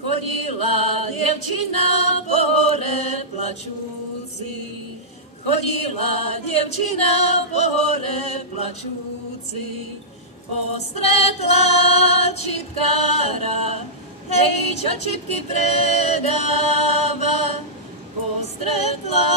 Chodila dievčina po hore plačúci, chodila dievčina po hore plačúci, postretla čipkára, hej, čo čipky predáva. Postretla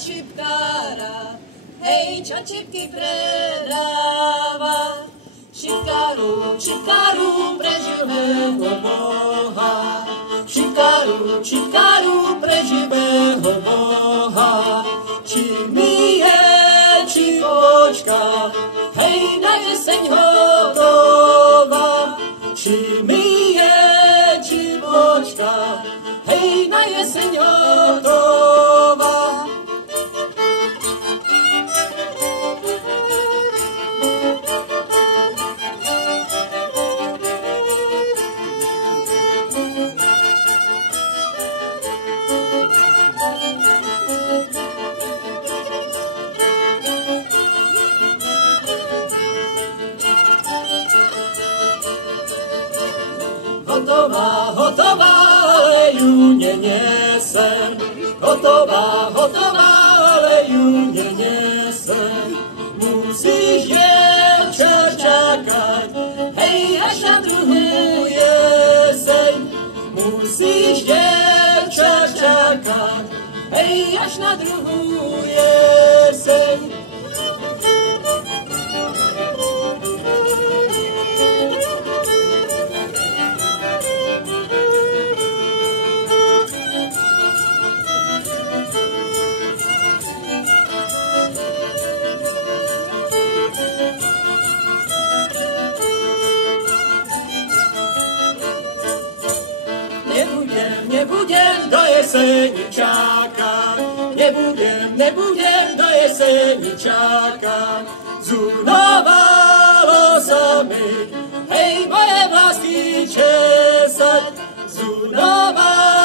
čipkára, hej, čo čipky predáva. Čipkáru, čipkáru pre živého Boha, čipkáru, čipkáru pre živého Boha. Či mi je čipočka, hej, na jeseň hotová. Či mi je čipočka, hej, na jeseň hotová. Hotová, hotová, ale ju nenesem. Hotová, hotová, ale ju nenesem. Musíš dievča čakať, hej, až na druhú jeseň. Musíš dievča čakať, hej, až na druhú jeseň. Nebudem do jeseni čakať, nebudem do jeseni čakať. Zunávalo sa mi, hej, moje vlásky česať, zunávalo